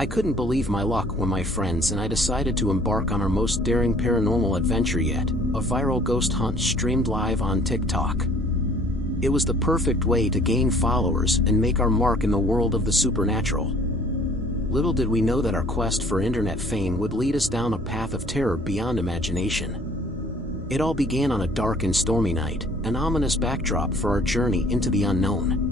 I couldn't believe my luck when my friends and I decided to embark on our most daring paranormal adventure yet, a viral ghost hunt streamed live on TikTok. It was the perfect way to gain followers and make our mark in the world of the supernatural. Little did we know that our quest for internet fame would lead us down a path of terror beyond imagination. It all began on a dark and stormy night, an ominous backdrop for our journey into the unknown.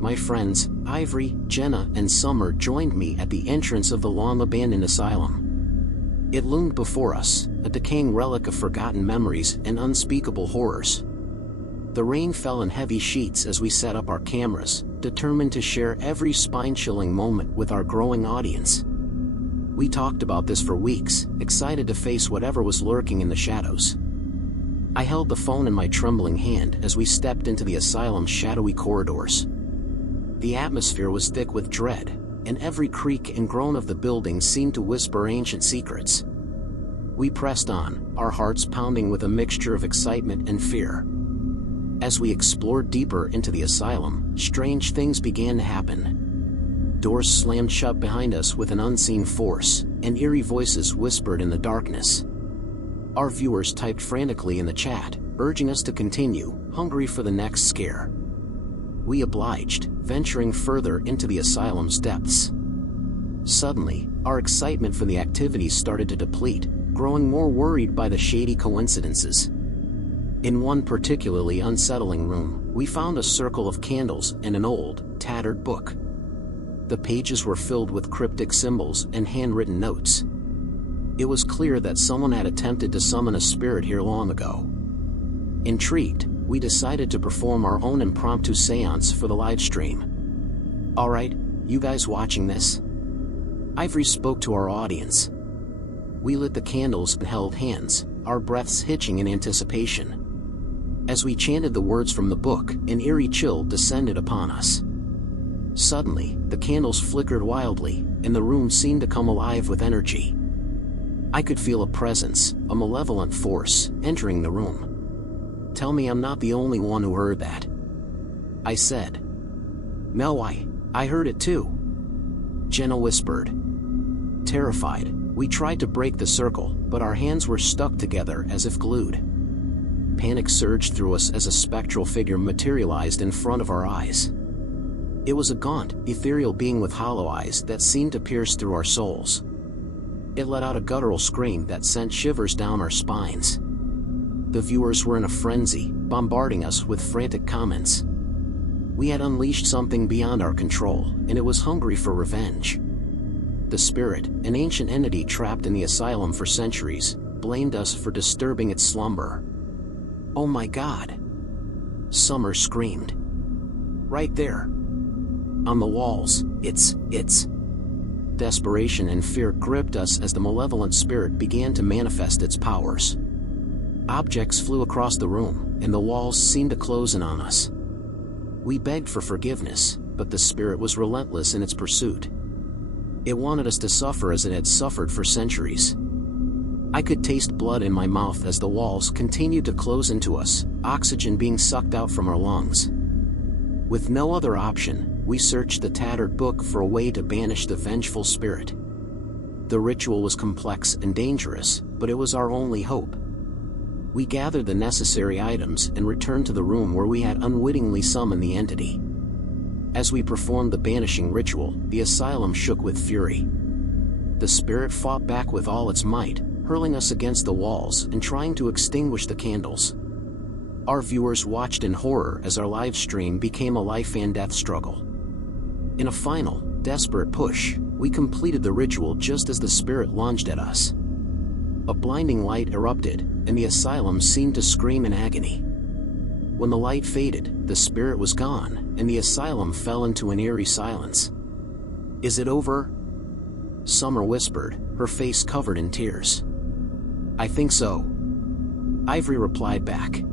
My friends, Ivory, Jenna, and Summer joined me at the entrance of the long-abandoned asylum. It loomed before us, a decaying relic of forgotten memories and unspeakable horrors. The rain fell in heavy sheets as we set up our cameras, determined to share every spine-chilling moment with our growing audience. We talked about this for weeks, excited to face whatever was lurking in the shadows. I held the phone in my trembling hand as we stepped into the asylum's shadowy corridors. The atmosphere was thick with dread, and every creak and groan of the building seemed to whisper ancient secrets. We pressed on, our hearts pounding with a mixture of excitement and fear. As we explored deeper into the asylum, strange things began to happen. Doors slammed shut behind us with an unseen force, and eerie voices whispered in the darkness. Our viewers typed frantically in the chat, urging us to continue, hungry for the next scare. We obliged, venturing further into the asylum's depths. Suddenly, our excitement for the activities started to deplete, growing more worried by the shady coincidences. In one particularly unsettling room, we found a circle of candles and an old, tattered book. The pages were filled with cryptic symbols and handwritten notes. It was clear that someone had attempted to summon a spirit here long ago. Intrigued, we decided to perform our own impromptu seance for the live stream. "Alright, you guys watching this?" Ivory spoke to our audience. We lit the candles and held hands, our breaths hitching in anticipation. As we chanted the words from the book, an eerie chill descended upon us. Suddenly, the candles flickered wildly, and the room seemed to come alive with energy. I could feel a presence, a malevolent force, entering the room. "Tell me I'm not the only one who heard that," I said. "No, I heard it too," Jenna whispered. Terrified, we tried to break the circle, but our hands were stuck together as if glued. Panic surged through us as a spectral figure materialized in front of our eyes. It was a gaunt, ethereal being with hollow eyes that seemed to pierce through our souls. It let out a guttural scream that sent shivers down our spines. The viewers were in a frenzy, bombarding us with frantic comments. We had unleashed something beyond our control, and it was hungry for revenge. The spirit, an ancient entity trapped in the asylum for centuries, blamed us for disturbing its slumber. "Oh my God!" Summer screamed. "Right there! On the walls, it's..." Desperation and fear gripped us as the malevolent spirit began to manifest its powers. Objects flew across the room, and the walls seemed to close in on us. We begged for forgiveness, but the spirit was relentless in its pursuit. It wanted us to suffer as it had suffered for centuries. I could taste blood in my mouth as the walls continued to close into us, oxygen being sucked out from our lungs. With no other option, we searched the tattered book for a way to banish the vengeful spirit. The ritual was complex and dangerous, but it was our only hope. We gathered the necessary items and returned to the room where we had unwittingly summoned the entity. As we performed the banishing ritual, the asylum shook with fury. The spirit fought back with all its might, hurling us against the walls and trying to extinguish the candles. Our viewers watched in horror as our live stream became a life and death struggle. In a final, desperate push, we completed the ritual just as the spirit lunged at us. A blinding light erupted, and the asylum seemed to scream in agony. When the light faded, the spirit was gone, and the asylum fell into an eerie silence. "Is it over?" Summer whispered, her face covered in tears. "I think so," Ivory replied back.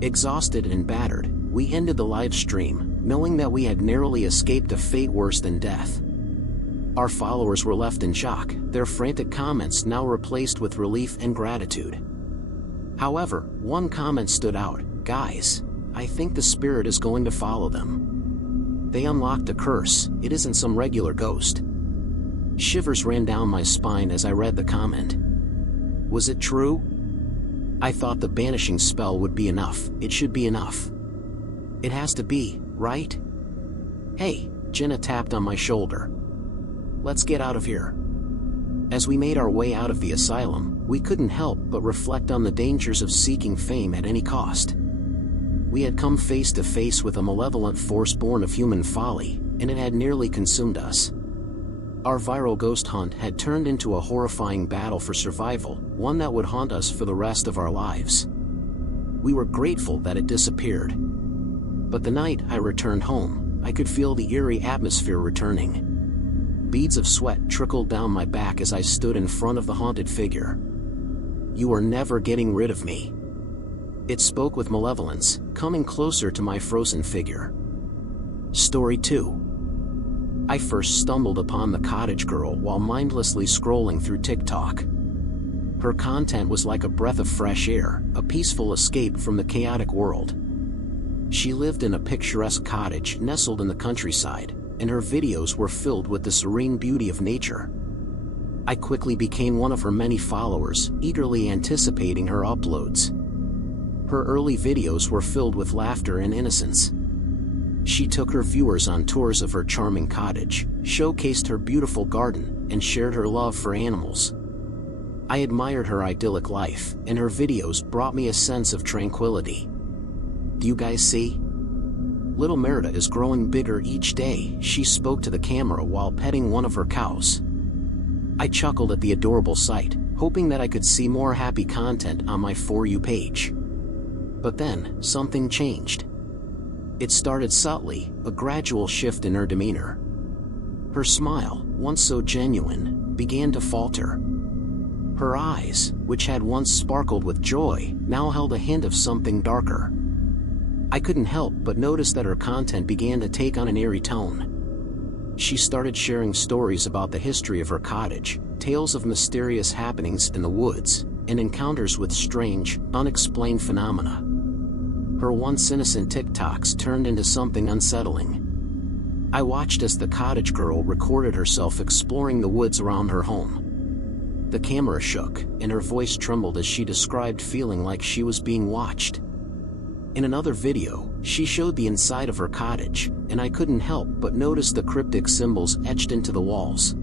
Exhausted and battered, we ended the live stream, knowing that we had narrowly escaped a fate worse than death. Our followers were left in shock, their frantic comments now replaced with relief and gratitude. However, one comment stood out: "Guys, I think the spirit is going to follow them. They unlocked a curse, it isn't some regular ghost." Shivers ran down my spine as I read the comment. Was it true? I thought the banishing spell would be enough. It should be enough. It has to be, right? Hey, Jenna tapped on my shoulder. Let's get out of here. As we made our way out of the asylum, we couldn't help but reflect on the dangers of seeking fame at any cost. We had come face to face with a malevolent force born of human folly, and it had nearly consumed us. Our viral ghost hunt had turned into a horrifying battle for survival, one that would haunt us for the rest of our lives. We were grateful that it disappeared. But the night I returned home, I could feel the eerie atmosphere returning. Beads of sweat trickled down my back as I stood in front of the haunted figure. You are never getting rid of me. It spoke with malevolence, coming closer to my frozen figure. Story 2. I first stumbled upon the cottage girl while mindlessly scrolling through TikTok. Her content was like a breath of fresh air, a peaceful escape from the chaotic world. She lived in a picturesque cottage nestled in the countryside, and her videos were filled with the serene beauty of nature. I quickly became one of her many followers, eagerly anticipating her uploads. Her early videos were filled with laughter and innocence. She took her viewers on tours of her charming cottage, showcased her beautiful garden, and shared her love for animals. I admired her idyllic life, and her videos brought me a sense of tranquility. Do you guys see? Little Merida is growing bigger each day, she spoke to the camera while petting one of her cows. I chuckled at the adorable sight, hoping that I could see more happy content on my For You page. But then, something changed. It started subtly, a gradual shift in her demeanor. Her smile, once so genuine, began to falter. Her eyes, which had once sparkled with joy, now held a hint of something darker. I couldn't help but notice that her content began to take on an eerie tone. She started sharing stories about the history of her cottage, tales of mysterious happenings in the woods, and encounters with strange, unexplained phenomena. Her once innocent TikToks turned into something unsettling. I watched as the cottage girl recorded herself exploring the woods around her home. The camera shook, and her voice trembled as she described feeling like she was being watched. In another video, she showed the inside of her cottage, and I couldn't help but notice the cryptic symbols etched into the walls.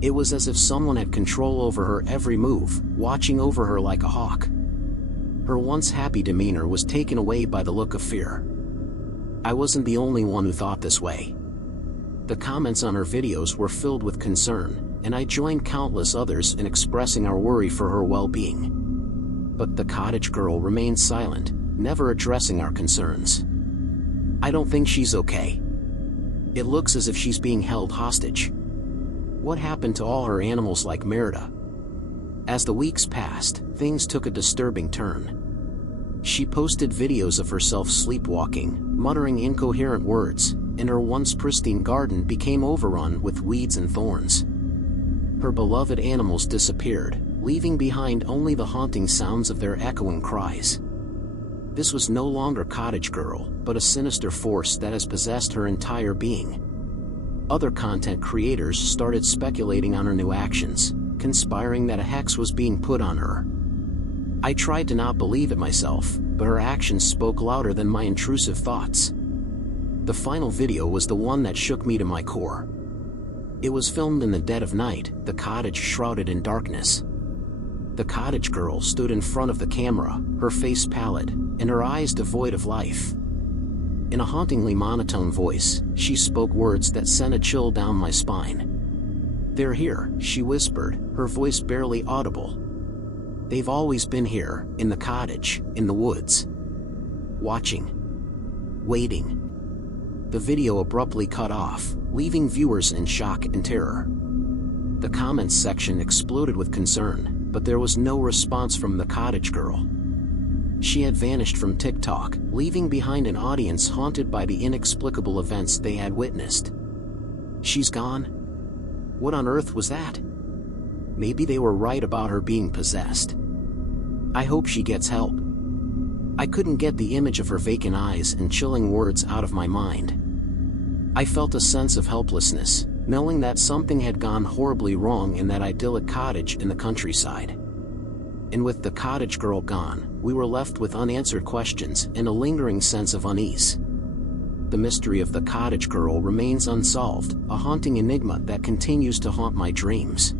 It was as if someone had control over her every move, watching over her like a hawk. Her once happy demeanor was taken away by the look of fear. I wasn't the only one who thought this way. The comments on her videos were filled with concern, and I joined countless others in expressing our worry for her well-being. But the cottage girl remained silent, never addressing our concerns. I don't think she's okay. It looks as if she's being held hostage. What happened to all her animals like Merida? As the weeks passed, things took a disturbing turn. She posted videos of herself sleepwalking, muttering incoherent words, and her once pristine garden became overrun with weeds and thorns. Her beloved animals disappeared, leaving behind only the haunting sounds of their echoing cries. This was no longer Cottage Girl, but a sinister force that has possessed her entire being. Other content creators started speculating on her new actions, conspiring that a hex was being put on her. I tried to not believe it myself, but her actions spoke louder than my intrusive thoughts. The final video was the one that shook me to my core. It was filmed in the dead of night, the cottage shrouded in darkness. The cottage girl stood in front of the camera, her face pallid, and her eyes devoid of life. In a hauntingly monotone voice, she spoke words that sent a chill down my spine. "They're here," she whispered, her voice barely audible. "They've always been here, in the cottage, in the woods. Watching. Waiting." The video abruptly cut off, leaving viewers in shock and terror. The comments section exploded with concern, but there was no response from the cottage girl. She had vanished from TikTok, leaving behind an audience haunted by the inexplicable events they had witnessed. She's gone? What on earth was that? Maybe they were right about her being possessed. I hope she gets help. I couldn't get the image of her vacant eyes and chilling words out of my mind. I felt a sense of helplessness, knowing that something had gone horribly wrong in that idyllic cottage in the countryside. And with the cottage girl gone, we were left with unanswered questions and a lingering sense of unease. The mystery of the cottage girl remains unsolved, a haunting enigma that continues to haunt my dreams.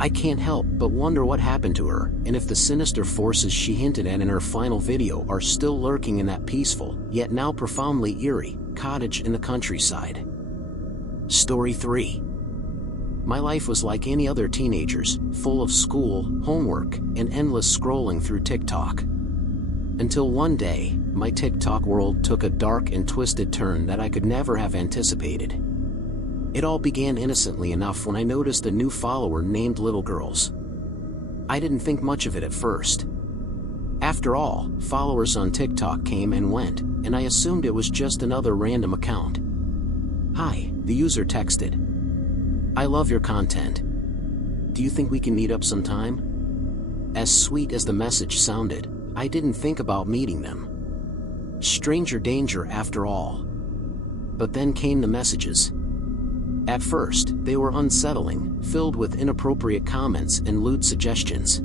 I can't help but wonder what happened to her, and if the sinister forces she hinted at in her final video are still lurking in that peaceful, yet now profoundly eerie, cottage in the countryside. Story 3. My life was like any other teenager's, full of school, homework, and endless scrolling through TikTok. Until one day, my TikTok world took a dark and twisted turn that I could never have anticipated. It all began innocently enough when I noticed a new follower named Little Girls. I didn't think much of it at first. After all, followers on TikTok came and went, and I assumed it was just another random account. "Hi," the user texted. "I love your content. Do you think we can meet up sometime?" As sweet as the message sounded, I didn't think about meeting them. Stranger danger after all. But then came the messages. At first, they were unsettling, filled with inappropriate comments and lewd suggestions.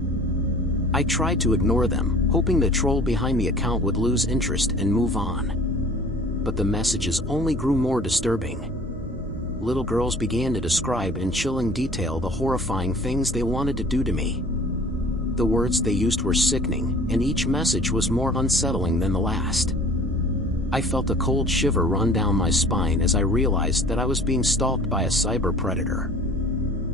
I tried to ignore them, hoping the troll behind the account would lose interest and move on. But the messages only grew more disturbing. Little girls began to describe in chilling detail the horrifying things they wanted to do to me. The words they used were sickening, and each message was more unsettling than the last. I felt a cold shiver run down my spine as I realized that I was being stalked by a cyber predator.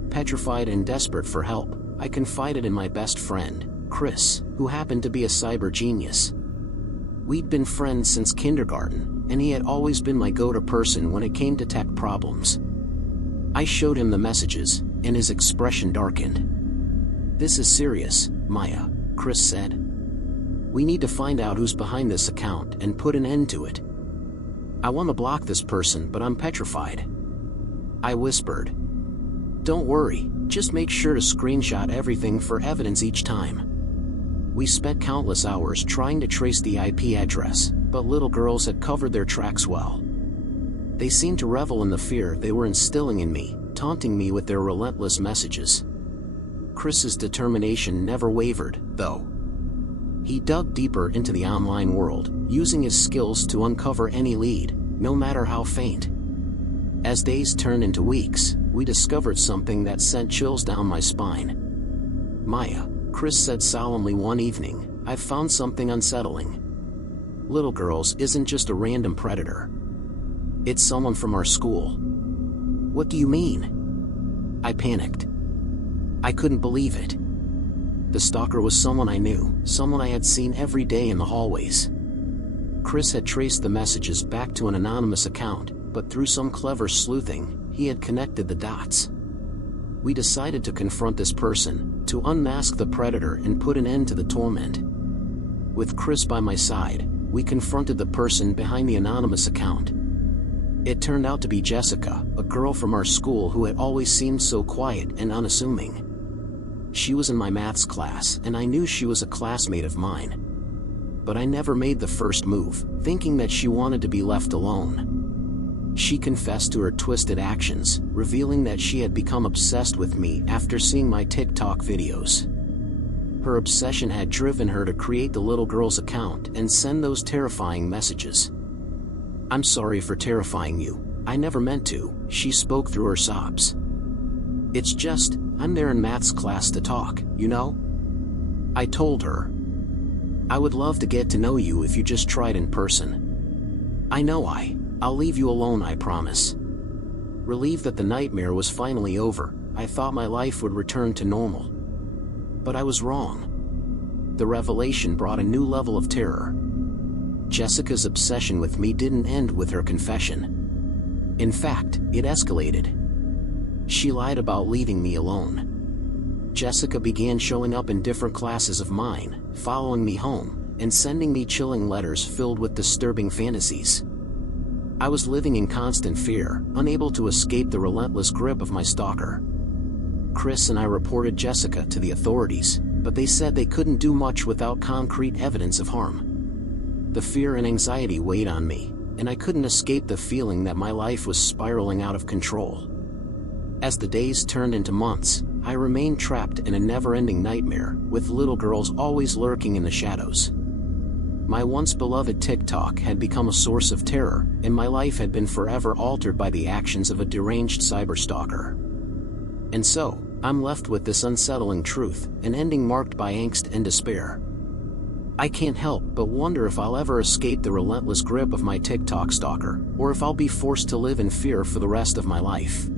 Petrified and desperate for help, I confided in my best friend, Chris, who happened to be a cyber genius. We'd been friends since kindergarten, and he had always been my go-to person when it came to tech problems. I showed him the messages, and his expression darkened. "This is serious, Maya," Chris said. "We need to find out who's behind this account and put an end to it. I want to block this person, but I'm petrified." I whispered. "Don't worry, just make sure to screenshot everything for evidence each time." We spent countless hours trying to trace the IP address, but Little Girls had covered their tracks well. They seemed to revel in the fear they were instilling in me, taunting me with their relentless messages. Chris's determination never wavered, though. He dug deeper into the online world, using his skills to uncover any lead, no matter how faint. As days turned into weeks, we discovered something that sent chills down my spine. "Maya," Chris said solemnly one evening, "I've found something unsettling. Little Girls isn't just a random predator. It's someone from our school." "What do you mean?" I panicked. I couldn't believe it. The stalker was someone I knew, someone I had seen every day in the hallways. Chris had traced the messages back to an anonymous account, but through some clever sleuthing, he had connected the dots. We decided to confront this person, to unmask the predator and put an end to the torment. With Chris by my side, we confronted the person behind the anonymous account. It turned out to be Jessica, a girl from our school who had always seemed so quiet and unassuming. She was in my maths class, and I knew she was a classmate of mine. But I never made the first move, thinking that she wanted to be left alone. She confessed to her twisted actions, revealing that she had become obsessed with me after seeing my TikTok videos. Her obsession had driven her to create the Little Girls account and send those terrifying messages. "I'm sorry for terrifying you. I never meant to," she spoke through her sobs. "It's just, I'm there in maths class to talk, you know?" I told her. "I would love to get to know you if you just tried in person." "I know I'll leave you alone, I promise." Relieved that the nightmare was finally over, I thought my life would return to normal. But I was wrong. The revelation brought a new level of terror. Jessica's obsession with me didn't end with her confession. In fact, it escalated. She lied about leaving me alone. Jessica began showing up in different classes of mine, following me home, and sending me chilling letters filled with disturbing fantasies. I was living in constant fear, unable to escape the relentless grip of my stalker. Chris and I reported Jessica to the authorities, but they said they couldn't do much without concrete evidence of harm. The fear and anxiety weighed on me, and I couldn't escape the feeling that my life was spiraling out of control. As the days turned into months, I remained trapped in a never-ending nightmare, with little girls always lurking in the shadows. My once beloved TikTok had become a source of terror, and my life had been forever altered by the actions of a deranged cyberstalker. And so, I'm left with this unsettling truth, an ending marked by angst and despair. I can't help but wonder if I'll ever escape the relentless grip of my TikTok stalker, or if I'll be forced to live in fear for the rest of my life.